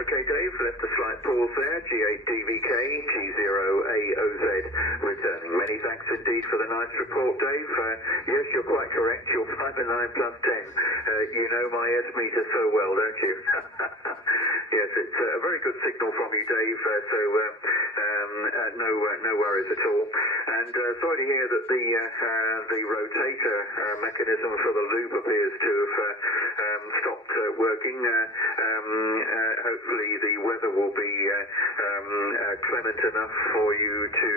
Okay, Dave, left a slight pause there. G8DVK, G0AOZ returning. Many thanks indeed for the nice report, Dave. Yes, you're quite correct. You're 5 and 9 plus 10. You know my S meter so well, don't you? Yes, it's a very good signal from you, Dave, no worries at all. And sorry to hear that the rotator mechanism for the loop appears to have stopped working. Hopefully the weather will be clement enough for you to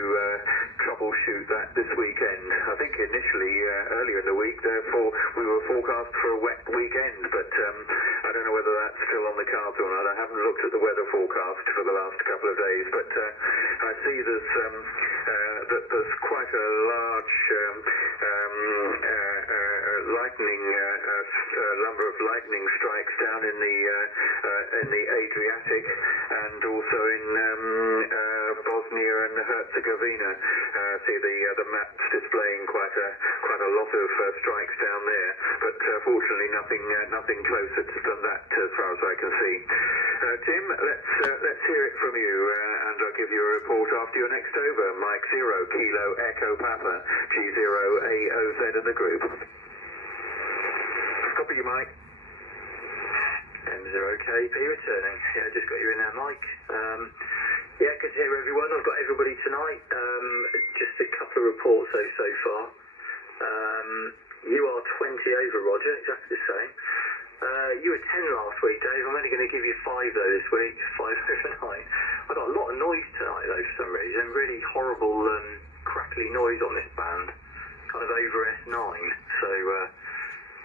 troubleshoot that this weekend. I think initially, earlier in the week, therefore, we were forecast for a wet weekend, but I don't know whether that's still on the cards or not. I haven't looked at the weather forecast for the last couple of days, but I see that there's quite a large number of lightning strikes down in the Adriatic and also in Bosnia and Herzegovina. See the maps displaying quite a lot of strikes down there, but fortunately nothing closer than that as far as I can see. Tim, let's hear it from you, and I'll give you a report after your next over. Mike 0 Kilo Echo Papa G0AOZ in the group. Copy you, Mike. M0KP returning. Yeah, just got you in there, Mike. Yeah, good to hear everyone. I've got everybody tonight. Just a couple of reports so far. You are 20 over, Roger, exactly the same. You were 10 last week, Dave. I'm only going to give you 5 though this week. 5 overnight. I got a lot of noise tonight though for some reason. Really horrible crackly noise on this band. Kind of over S9. So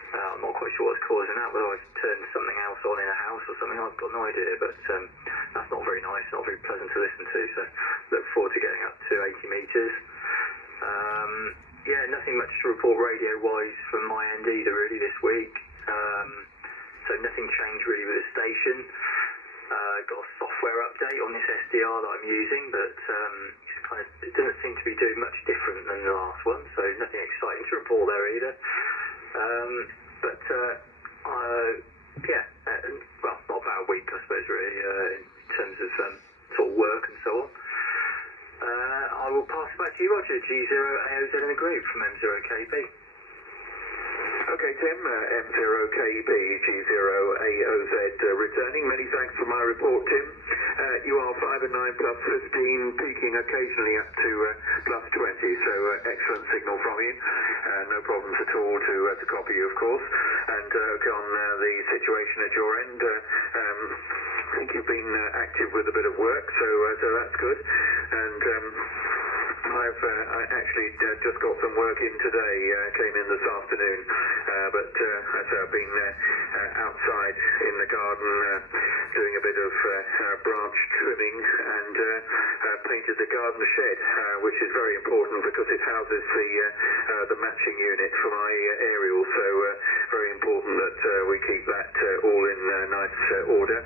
I'm not quite sure what's causing that, whether I've turned something else on in a house or something, I've got no idea, but that's not very nice, not very pleasant to listen to, so look forward to getting up to 80 metres. Yeah, nothing much to report radio-wise from my end either really this week, so nothing changed really with the station. Got a software update on this SDR that I'm using, but it doesn't seem to be doing much different than the last one, so nothing exciting to report there either. Yeah, well, not about a week, I suppose, really, in terms of sort of work and so on. I will pass it back to you, Roger. G0AOZ in the group from M0KP. Okay, Tim, M0KB, G0AOZ returning. Many thanks for my report, Tim. You are 5 and 9 plus 15, peaking occasionally up to plus 20, so excellent signal from you. No problems at all to copy you, of course. And on the situation at your end, I think you've been active with a bit of work, so that's good. And I actually just got some work in today, came in this afternoon, but as I've been outside in the garden doing a bit of branch trimming and painted the garden shed, which is very important because it houses the matching unit for my aerial, so very important that we keep that all in nice order.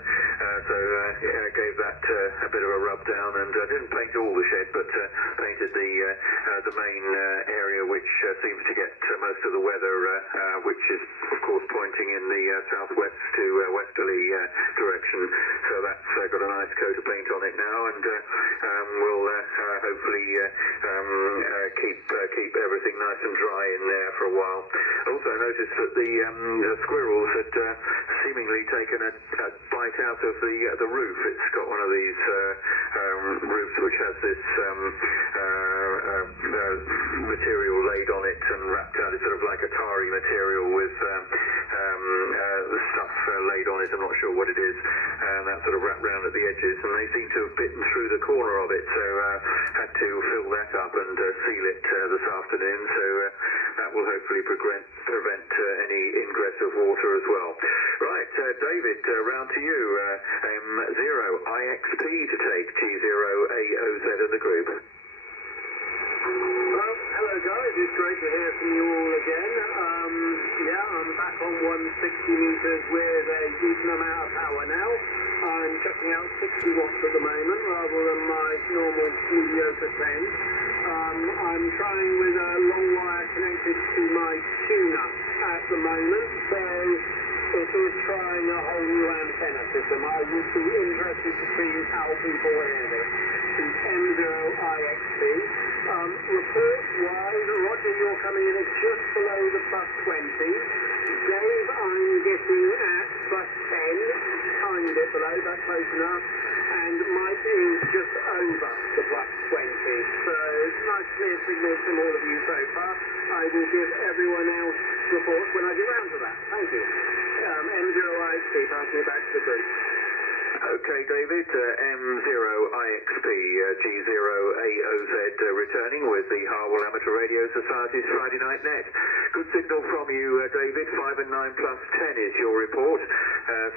So I gave that a bit of a rub down, and I didn't paint all the shed, but painted the main area which seems to get most of the weather, which is of course pointing in the southwest to westerly direction. So that's got a nice coat of paint on it now, and we'll hopefully keep everything nice and dry in there for a while. Also noticed that the squirrels had seemingly taken a bite out of the roof. It's got one of these roofs which has this material laid on it and wrapped out. It's sort of like a tarry material with the stuff laid on it. I'm not sure what it is. That sort of wrapped round at the edges, and they seem to have bitten through the corner of it, so had to fill that up and seal it this afternoon, so that will hopefully prevent any ingress of water as well. Right, David, round to you. M0IXP to take, G0AOZ in the group. Well, hello guys, it's great to hear from you all again. Yeah, I'm back on 160 metres with a decent amount of power now. I'm checking out 60 watts at the moment rather than my normal mediocre 10. I'm trying with a long wire connected to my tuner at the moment, so it is trying a whole new amp antenna system. I would be interested to see how people hear this. The M0IXP. Report-wise, Roger, you're coming in at just below the +20. Dave, I'm getting at +10, tiny bit below, but close enough. And Mike is just over the +20. So nice clear signals from all of you so far. I will give everyone else reports when I get round to that. Thank you. M0IXP, passing it back to the group. Okay, David, M0IXP G0AOZ returning with the Harwell Amateur Radio Society's Friday Night Net. Good signal from you, David. 5 and 9 +10 is your report.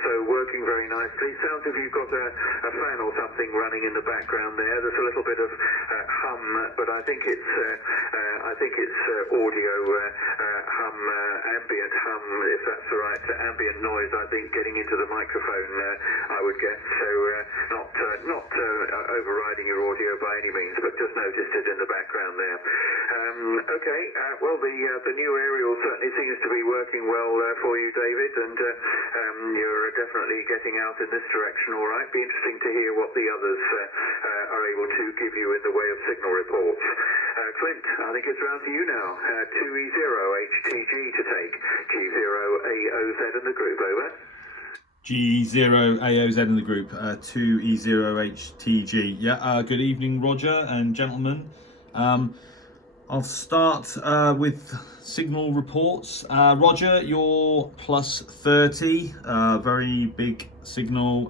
So working very nicely. Sounds as if you've got a fan or something running in the background there. There's a little bit of hum, but I think it's audio hum, ambient hum, if that's the right ambient noise. I think getting into the microphone, I would guess. So not overriding your audio by any means, but just noticed it in the background there. Okay, well the new aerial certainly seems to be working well for you, David, and you're definitely getting out in this direction all right. Be interesting to hear what the others are able to give you in the way of signal reports. Clint, I think it's round to you now. 2E0HTG to take. G0AOZ in the group, over. G0AOZ in the group, 2E0HTG. Yeah, good evening, Roger and gentlemen. I'll start with signal reports. Roger, you're +30, very big signal,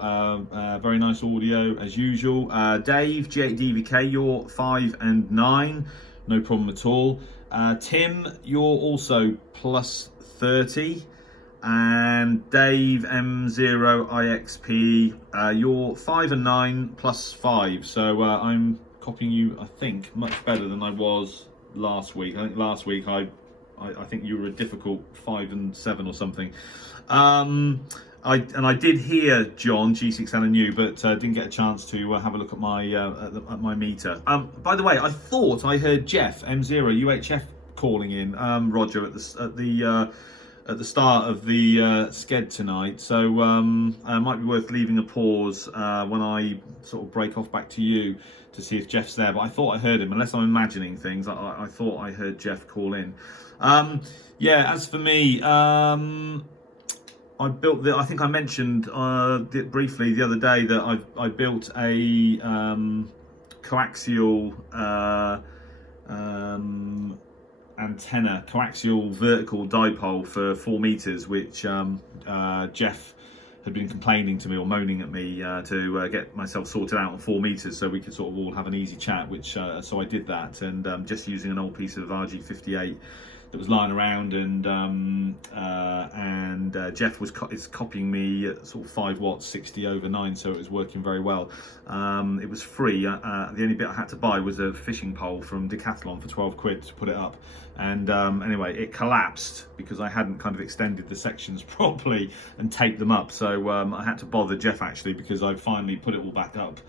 very nice audio as usual. Dave, G8DVK, you're 5 and 9, no problem at all. Tim, you're also +30. And Dave, M0IXP, you're 5 and 9 +5. So I'm copying you, I think, much better than I was last week. I think last week I think you were a difficult 5 and 7 or something. I did hear John G6LNU, but didn't get a chance to have a look at my meter. By the way, I thought I heard Jeff M0UHF calling in, Roger, at the start of the sked tonight, so it might be worth leaving a pause when I sort of break off back to you to see if Jeff's there. But I thought I heard him, unless I'm imagining things. I thought I heard Jeff call in. Yeah, as for me, I built I think I mentioned briefly the other day that I built a coaxial antenna, coaxial vertical dipole for 4 meters, which Jeff had been complaining to me or moaning at me to get myself sorted out on 4 meters so we could sort of all have an easy chat, which so I did that, and just using an old piece of RG58 that was lying around, and Jeff is copying me at sort of 5 watts 60 over 9, so it was working very well. It was free. The only bit I had to buy was a fishing pole from Decathlon for 12 quid to put it up, and anyway, it collapsed because I hadn't kind of extended the sections properly and taped them up, so I had to bother Jeff actually, because I finally put it all back up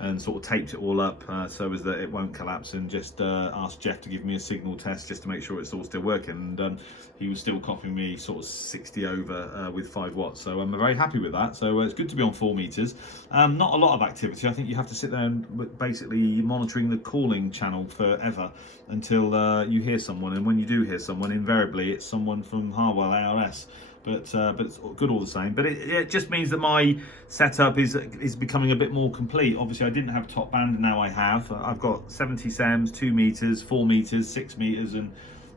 and sort of taped it all up so as that it won't collapse, and just asked Jeff to give me a signal test just to make sure it's all still working, and he was still copying me sort of 60 over with 5 watts, so I'm very happy with that. So it's good to be on 4 meters. Not a lot of activity. I think you have to sit there and basically monitoring the calling channel forever until you hear someone, and when you do hear someone, invariably it's someone from Harwell ARS. But it's good all the same. But it just means that my setup is becoming a bit more complete. Obviously, I didn't have top band, and now I have. I've got 70 SEMs, 2 meters, 4 meters, 6 meters, and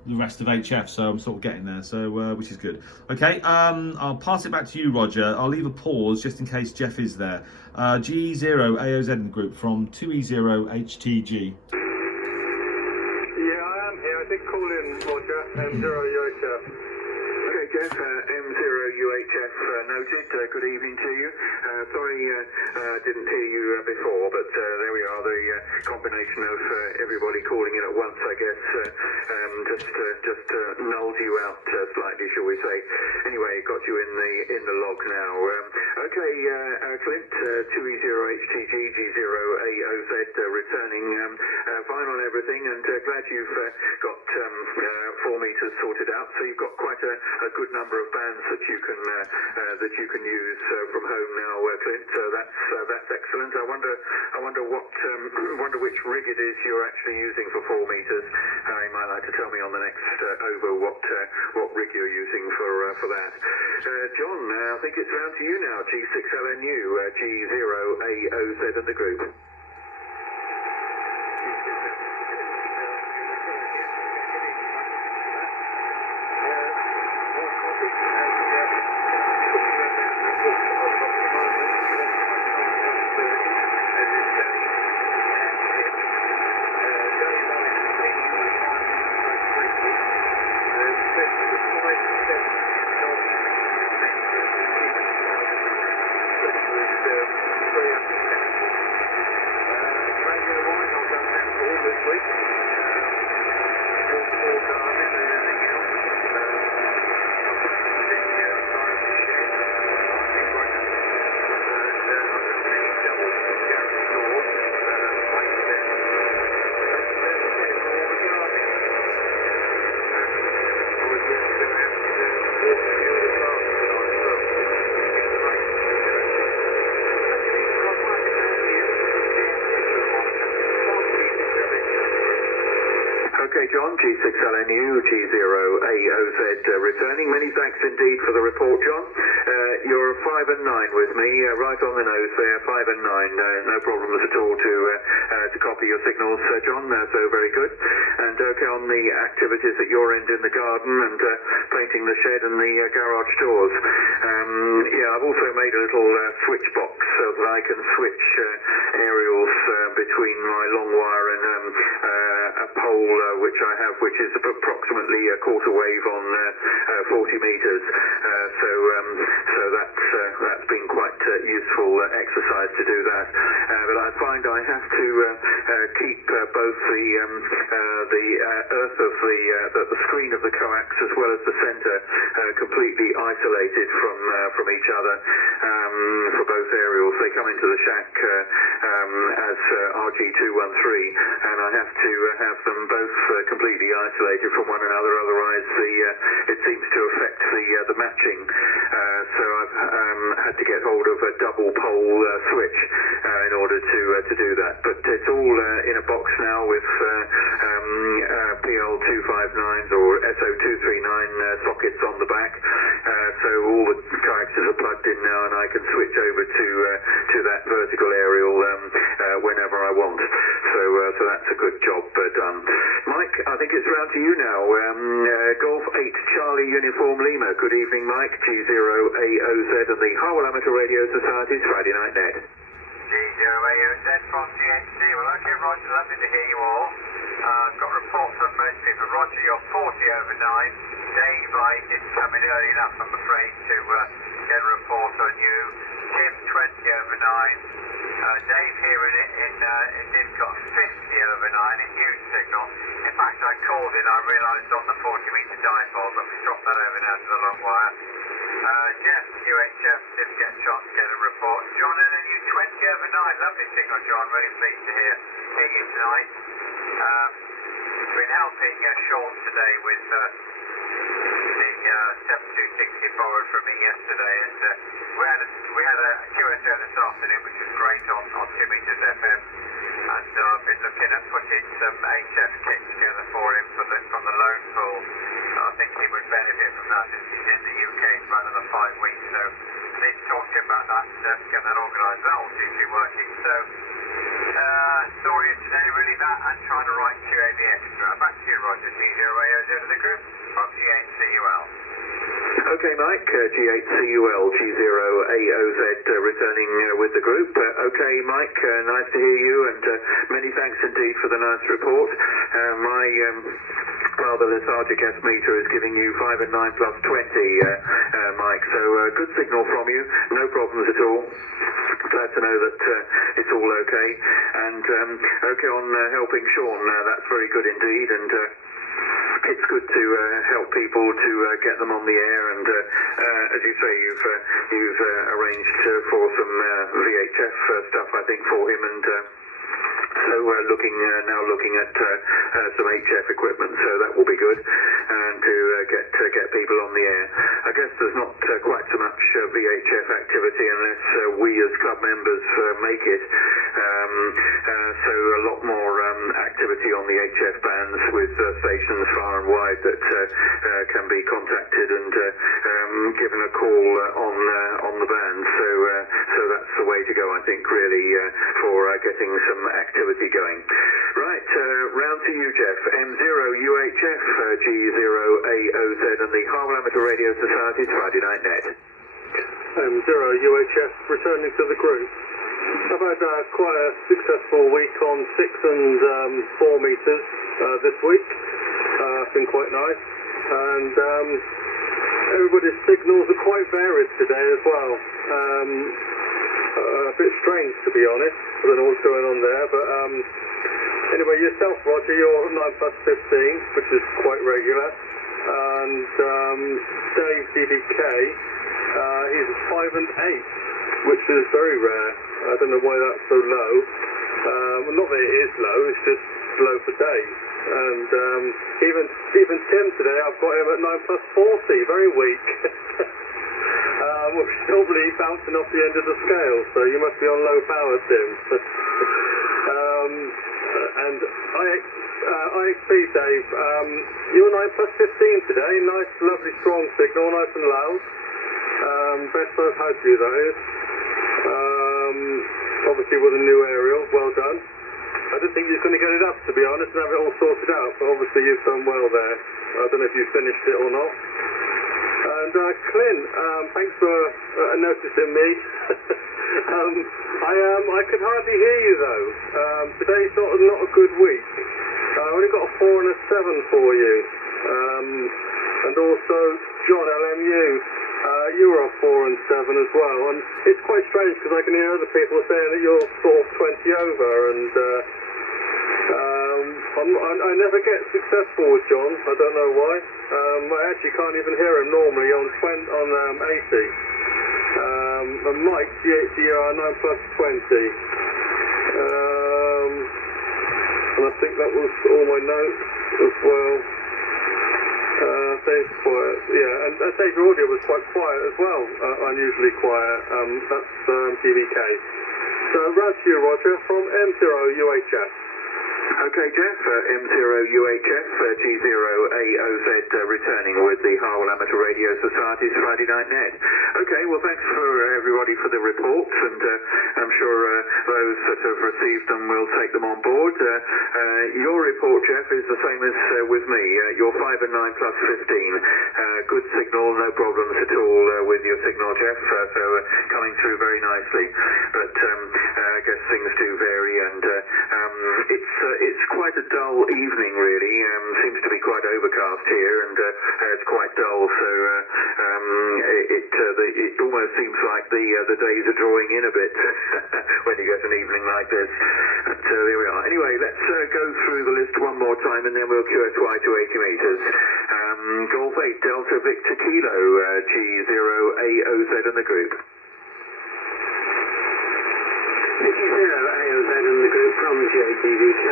the rest of HF. So I'm sort of getting there. So which is good. Okay, I'll pass it back to you, Roger. I'll leave a pause just in case Jeff is there. G0AOZ in the group from 2E0HTG. Yeah, I am here. I did call in, Roger. M0UHF. Okay, Jeff, M0UHF noted. Good evening to you. Sorry, didn't hear you before, but there we are. The combination of everybody calling in at once, I guess, just nulled you out slightly, shall we say? Anyway, got you in the log now. Okay, Clint, 2E0HTG G0AOZ returning. Fine on everything, and glad you've got 4 meters sorted out. So you've got quite a good number of bands that you can use from home now, Clint. So that's excellent. I wonder which rig it is you're actually using for 4 meters. You might like to tell me on the next over what rig you're using for that. John, I think it's round to you now. G6LNU, G0AOZ and the group. Okay, John, G6LNU, G0AOZ returning. Many thanks indeed for the report, John. You're 5 and 9 with me, right on the nose there, 5 and 9. No problems at all to copy your signals, John, so very good. And okay on the activities at your end in the garden and painting the shed and the garage doors. Yeah, I've also made a little switch box so that I can switch aerials between my long wire and a pole which I have, which is approximately a quarter wave on 40 meters. So that's been quite useful exercise to do that. But I find I have to keep both the earth of the screen of the coax as well as the centre completely isolated from each other for both aerials. They come into the shack as RG213, and I have to have them both completely isolated from one another, otherwise it seems to affect the matching. So I've had to get hold of a double pole switch in order to do that. But it's all in a box now with PL259s or SO239 sockets on the back. So all the coaxes are plugged in now, and I can switch over to that vertical aerial whenever I want. So that's a good job done. Mike, I think it's round to you now. Golf 8 Charlie Uniform Lima. Good evening, Mike. G0AOZ and the Harwell Amateur Radio Society's Friday Night Net. G0AOZ from GHC. Well, okay, Roger, lovely to hear you all. I've got a report from most people. Roger, you're 40 over 9. Dave, I didn't come in early enough, I'm afraid, to get a report on you. Tim, 20 over 9. Dave here in got 50 over 9, a huge signal. In fact, I called in, I realised on the 40-metre dipole, but we dropped that over now to the long wire. Jeff, UHF, didn't get a chance to get a report. John, and then you 20 over 9, lovely signal, John, really pleased to hear you tonight. Been helping Sean today with the 7260 borrowed from me yesterday, and we had a QSO this afternoon, which was great on 2 meters FM, and I've been looking at putting some HF kit together for him from the loan pool. So I think he would benefit from that since he's in the UK for another 5 weeks. So I need to talk to him about that, get that organised. That all seems to be working. So story of today, really that, and trying to write QAB extra. Back to you, Roger. G0AOZ of the group from G8CUL. Okay, Mike, G8CUL, G0AOZ returning with the group. Okay, Mike, nice to hear you, and many thanks indeed for the nice report. My rather lethargic S-meter is giving you 5 and 9 plus 20, Mike, so good signal from you, no problems at all. Glad to know that it's all okay. And okay on helping Sean, that's very good indeed, and it's good to help people to get them on the air, and as you say, you've arranged for some VHF stuff, I think, for him, and so now looking at some HF equipment, so that will be good, and to get people on the air. I guess there's not quite so much VHF activity unless we as club members make it. So a lot more activity on the HF bands with stations far and wide that can be contacted and given a call on the band. So that's the way to go, I think, really, for getting some activity going. Right, round to you, Jeff. M0UHF G0AOZ and the Harwell Amateur Radio Society's Friday Night Net. M0UHF returning to the group. I've had quite a successful week on 6 and 4 metres this week. It's been quite nice, and everybody's signals are quite varied today as well. A bit strange, to be honest. I don't know what's going on there, but anyway, yourself, Roger, you're 9+15, which is quite regular, and Dave DDK, he's 5 and 8, which is very rare. I don't know why that's so low. Not that it is low, it's just low for Dave. And even Tim today, I've got him at 9+40, very weak. We're probably bouncing off the end of the scale, so you must be on low power, Tim. And IXP, Dave, you're 9+15 today. Nice, lovely, strong signal, nice and loud. Best I've had you, that is. Obviously with a new aerial, well done. I didn't think you were going to get it up, to be honest, and have it all sorted out, but obviously you've done well there. I don't know if you finished it or not. And Clint, thanks for noticing me. I could hardly hear you though. Today's not a good week. I only got a 4 and a 7 for you. And also John LMU, you were a 4 and 7 as well. And it's quite strange because I can hear other people saying that you're sort of 20 over, and I never get successful with John. I don't know why. I actually can't even hear him normally on 80. And Mike, GHDR 9+20. And I think that was all my notes as well. Dave's quiet, yeah, and Dave, your audio was quite quiet as well, unusually quiet. That's TVK. So round to you, Roger, from M0UHF. Okay, Jeff, M0UHF G0AOZ returning with the Harwell Amateur Radio Society's Friday Night Net. Okay, well, thanks for everybody for the reports, and I'm sure those that have received them will take them on board. Your report, Jeff, is the same as with me. You're 5 and 9+15. Good signal, no problems at all with your signal, Jeff, so coming through very nicely. But I guess things do vary, and it's quite a dull evening, really. Seems to be quite overcast here, and it's quite dull, so it almost seems like the days are drawing in a bit when you get an evening like this. But there we are. Anyway, let's go through the list one more time, and then we'll QSY to 80 metres. Golf 8 Delta Victor Kilo G0AOZ in the group. G0AOZ in the group from JTVK.